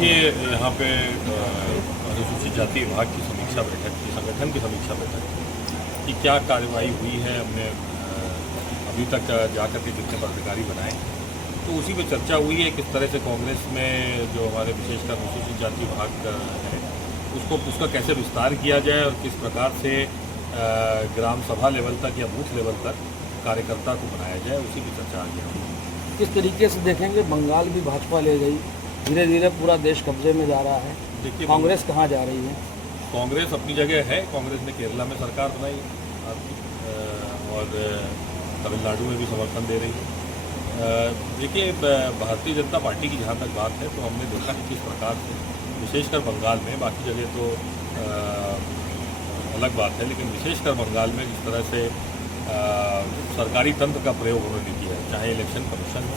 ये यहाँ पे अनुसूचित जाति विभाग की समीक्षा बैठक थी, संगठन की समीक्षा बैठक थी कि क्या कार्रवाई हुई है। हमने अभी तक जाकर के जितने पदाधिकारी बनाए तो उसी पे चर्चा हुई है किस तरह से कांग्रेस में जो हमारे विशेषकर अनुसूचित जाति विभाग है उसका कैसे विस्तार किया जाए और किस प्रकार से ग्राम सभा लेवल तक या बूथ लेवल तक कार्यकर्ता को बनाया जाए, उसी की चर्चा आ गया। किस तरीके से देखेंगे, बंगाल भी भाजपा ले गई, धीरे धीरे पूरा देश कब्जे में जा रहा है। देखिए कांग्रेस कहाँ जा रही है? कांग्रेस अपनी जगह है। कांग्रेस ने केरला में सरकार बनाई और तमिलनाडु में भी समर्थन दे रही है। देखिए भारतीय जनता पार्टी की जहाँ तक बात है तो हमने देखा कि किस प्रकार से विशेषकर बंगाल में, बाकी जगह तो अलग बात है, लेकिन विशेषकर बंगाल में जिस तरह से सरकारी तंत्र का प्रयोग उन्होंने किया है, चाहे इलेक्शन कमीशन हो,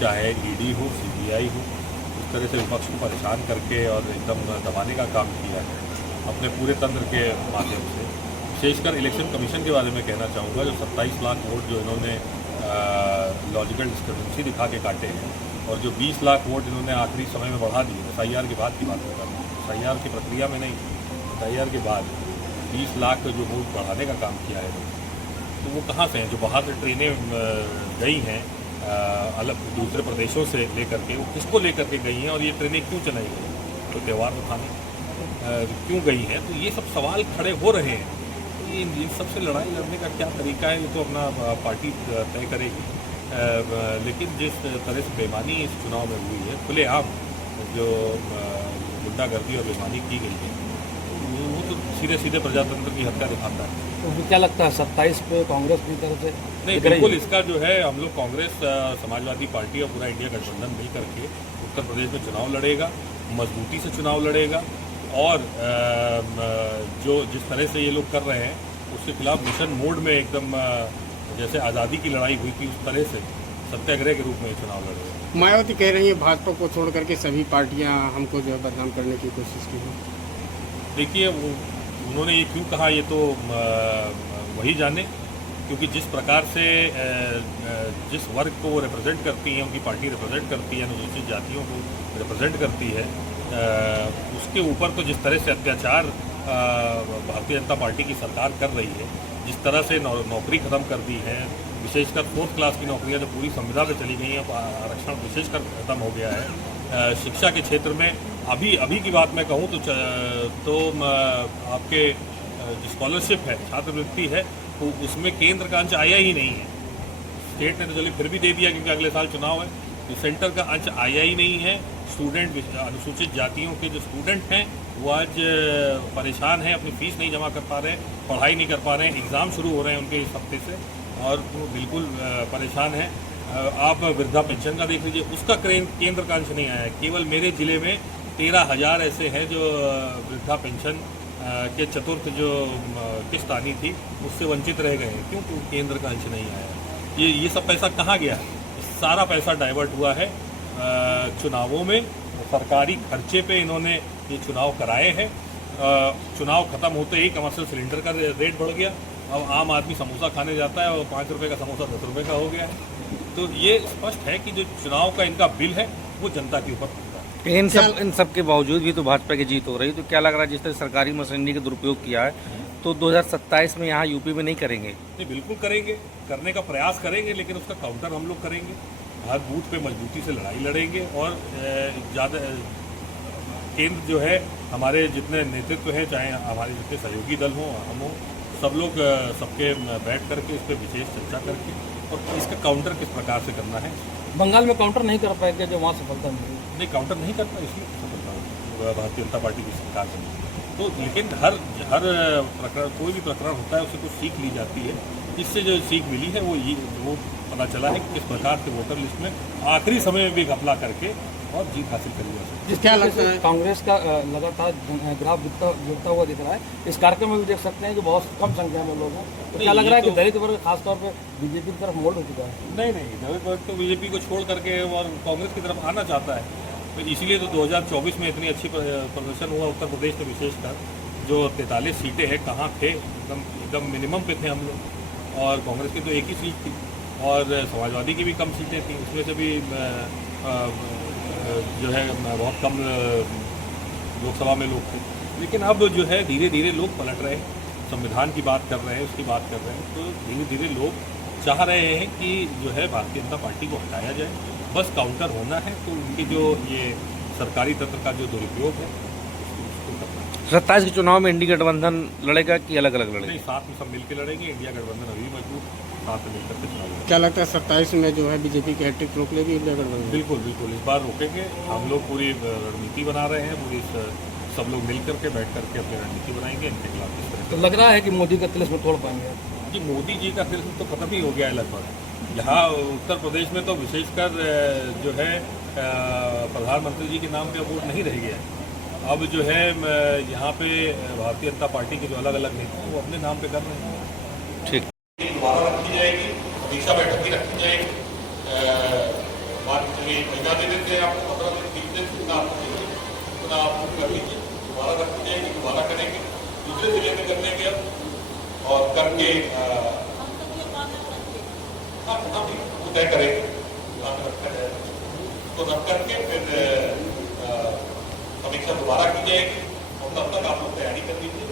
चाहे ईडी हो, सीबीआई हो, इस तरह से विपक्ष को परेशान करके और एकदम दबाने का काम किया है अपने पूरे तंत्र के माध्यम से। विशेषकर इलेक्शन कमीशन के बारे में कहना चाहूँगा, जो 27 लाख वोट जो इन्होंने लॉजिकल डिस्क्रिपेंसी दिखा के काटे हैं और जो 20 लाख वोट इन्होंने आखिरी समय में बढ़ा दिए, SIR के बाद की बात कर रहा हूँ, SIR की प्रक्रिया में नहीं, SIR के बाद 20 लाख जो वोट बढ़ाने का काम किया है, तो वो कहाँ से हैं? जो बाहर से ट्रेनें गई हैं अलग दूसरे प्रदेशों से लेकर के, वो किसको लेकर के गई हैं और ये ट्रेनें क्यों चलाई गई, तो त्यौहार मनाने क्यों गई हैं? तो ये सब सवाल खड़े हो रहे हैं। तो ये इन सबसे लड़ाई लड़ने का क्या तरीका है, ये तो अपना पार्टी तय करेगी। लेकिन जिस तरह से बेईमानी इस चुनाव में हुई है, खुलेआम जो गुंडागर्दी और बेईमानी की गई है, वो तो सीधे सीधे प्रजातंत्र की हत्या दिखाता है। तो क्या लगता है 27 पे कांग्रेस की तरफ से? नहीं, बिल्कुल इसका जो है हम लोग कांग्रेस, समाजवादी पार्टी और पूरा इंडिया गठबंधन मिल करके उत्तर प्रदेश में चुनाव लड़ेगा, मजबूती से चुनाव लड़ेगा और जो जिस तरह से ये लोग कर रहे हैं उसके खिलाफ मिशन मोड में एकदम जैसे आज़ादी की लड़ाई हुई थी उस तरह से सत्याग्रह के रूप में ये चुनाव लड़ेगा। मायावती कह रही है भाजपा को छोड़ करके सभी पार्टियां हमको जो है बदनाम करने की कोशिश की है। देखिए उन्होंने ये क्यों कहा ये तो वही जाने, क्योंकि जिस प्रकार से जिस वर्ग को वो रिप्रेजेंट करती हैं, उनकी पार्टी रिप्रेजेंट करती है, अनुसूचित जातियों को रिप्रेजेंट करती है, उसके ऊपर तो जिस तरह से अत्याचार भारतीय जनता पार्टी की सरकार कर रही है, जिस तरह से नौकरी ख़त्म कर दी है, विशेषकर 4th क्लास की नौकरियां जो पूरी संविदा पे चली गई हैं, आरक्षण विशेषकर ख़त्म हो गया है। शिक्षा के क्षेत्र में अभी की बात मैं कहूँ तो आपके जो स्कॉलरशिप है, छात्रवृत्ति है, तो उसमें केंद्र का अंश आया ही नहीं है। स्टेट ने तो चलिए फिर भी दे दिया क्योंकि अगले साल चुनाव है, तो सेंटर का अंश आया ही नहीं है। स्टूडेंट, अनुसूचित जातियों के जो स्टूडेंट हैं वो आज परेशान हैं, अपनी फ़ीस नहीं जमा कर पा रहे हैं, पढ़ाई नहीं कर पा रहे हैं, एग्ज़ाम शुरू हो रहे हैं उनके इस हफ्ते से और वो बिल्कुल परेशान हैं। आप वृद्धा पेंशन का देख लीजिए, उसका केंद्र का अंश नहीं आया है। केवल मेरे ज़िले में 13,000 ऐसे हैं जो वृद्धा पेंशन के चतुर्थ जो किस्त आनी थी उससे वंचित रह गए हैं। क्यों? केंद्र का अंश नहीं आया। ये सब पैसा कहाँ गया? सारा पैसा डाइवर्ट हुआ है चुनावों में, सरकारी खर्चे पे इन्होंने ये चुनाव कराए हैं। चुनाव ख़त्म होते ही कमर्शियल सिलेंडर का रेट बढ़ गया, अब आम आदमी समोसा खाने जाता है और 5 रुपये का समोसा 10 रुपये का हो गया है। तो ये स्पष्ट है कि जो चुनाव का इनका बिल है वो जनता के ऊपर पड़ता है। इन सब के बावजूद भी तो भाजपा की जीत हो रही, तो क्या लग रहा है जिस तरह सरकारी मशीनरी का दुरुपयोग किया है तो 2027 में यहाँ यूपी में नहीं करेंगे? नहीं, बिल्कुल करेंगे, करने का प्रयास करेंगे, लेकिन उसका काउंटर हम लोग करेंगे। हर बूथ पे मजबूती से लड़ाई लड़ेंगे और ज़्यादा केंद्र जो है, हमारे जितने नेतृत्व हैं, चाहे हमारे जितने सहयोगी दल हों, हम हों, सब लोग सबके बैठ करके इस पर विशेष चर्चा करके और इसका काउंटर किस प्रकार से करना है। बंगाल में काउंटर नहीं कर पाएंगे जो वहाँ सफलता मिली? नहीं, काउंटर नहीं करता, इसलिए सफलता भारतीय जनता पार्टी की सरकार से। तो लेकिन हर प्रकरण, कोई भी प्रकरण होता है उससे कुछ सीख ली जाती है। इससे जो सीख मिली है वो पता चला है कि किस प्रकार से वोटर लिस्ट में आखिरी समय में भी घपला करके और जीत हासिल करी जा सकती है। क्या लगता है कांग्रेस का लगातार ग्राफ गिरता हुआ दिख रहा है? इस कार्यक्रम में भी देख सकते हैं कि बहुत कम संख्या में लोग हैं, तो क्या लग रहा है कि दलित वर्ग खासतौर पर बीजेपी की तरफ मोड़ हो चुका है? नहीं, दलित वर्ग तो बीजेपी को छोड़ करके और कांग्रेस की तरफ आना चाहता है। तो इसीलिए तो 2024 में इतनी अच्छी प्रदर्शन हुआ उत्तर प्रदेश में, विशेषकर जो 43 सीटें हैं, कहाँ थे, एकदम मिनिमम पे थे हम लोग, और कांग्रेस की तो एक ही सीट थी और समाजवादी की भी कम सीटें थी, उसमें से भी जो है बहुत कम लोकसभा में लोग थे, लेकिन अब जो है धीरे धीरे लोग पलट रहे हैं, संविधान की बात कर रहे हैं, उसकी बात कर रहे हैं। तो धीरे धीरे लोग चाह रहे हैं कि जो है भारतीय जनता पार्टी को हटाया जाए, बस काउंटर होना है। तो उनकी जो ये सरकारी तंत्र का जो दुरुपयोग है उसको करना है। 27 के चुनाव में इंडी गठबंधन लड़ेगा कि अलग अलग लड़ेगा? नहीं, साथ में सब मिलकर लड़ेंगे। इंडिया गठबंधन अभी मजबूत, साथ में मिलकर के चुनाव लड़ेंगे। क्या लगता है 27 में जो है बीजेपी की हैट्रिक रोक लेगी इंडिया गठबंधन? बिल्कुल बिल्कुल, इस बार रोकेंगे। हम लोग पूरी रणनीति बना रहे हैं, पूरी सब लोग मिल करके बैठ करके अपनी रणनीति बनाएंगे इनके खिलाफ। इस तरह तो लग रहा है कि मोदी का तिलिस्म तोड़ पाएंगे? जी, मोदी जी का तिलिस्म तो खत्म ही हो गया है लगभग। यहाँ उत्तर प्रदेश में तो विशेषकर जो है प्रधानमंत्री जी के नाम पे वोट नहीं रह गया है। अब जो है यहाँ पे भारतीय जनता पार्टी के जो अलग अलग नेता हैं वो अपने नाम पे कर रहे हैं। ठीक। दोबारा रखी जाएगी, समीक्षा बैठक भी रखी जाएगी। महीना दे देते हैं आपको, 15 दिन 30 दिन जितना आप कर लीजिए। दोबारा रखी जाएगी, दोबारा करेंगे, दूसरे जिले में कर लेंगे अब और करके वो तय करेंगे रखा जाएगा। तो रख करके फिर समीक्षा दोबारा की जाएगी और तब तक आप लोग तैयारी कर लीजिए।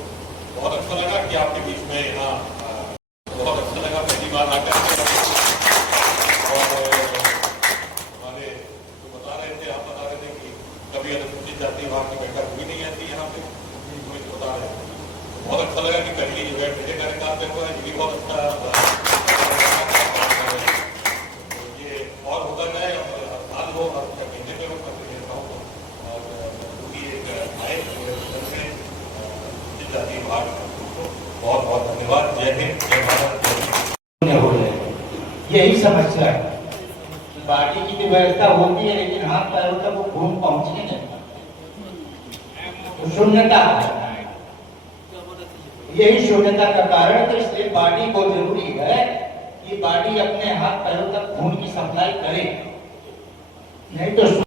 बहुत अच्छा लगा कि आपके बीच में यहाँ बहुत अच्छा लगा पहली बार आकर और हमारे जो बता रहे थे, आप बता रहे थे कि कभी अनुसूचित जाति विभाग की बैठक हुई नहीं आती यहाँ पे, बता रहे थे। बहुत अच्छा लगा कि कल ये जो है मेरे कार्यकाल में हुआ है, ये भी बहुत अच्छा ये और होता जाए और साल हो और महीने में हो करता हूँ और पूरी एक आए अनुसूचित जाति विभाग को बहुत बहुत धन्यवाद। जय हिंद, जय भारत, हो रहे हैं। यही समस्या है। पार्टी की तो व्यवस्था होती है लेकिन हाथ पैरों तक वो खून पहुंचने नहीं, तो शून्यता है। यही शून्यता का कारण, तो इसलिए पार्टी को जरूरी है कि पार्टी अपने हाथ पैरों तक खून की सप्लाई करे, नहीं तो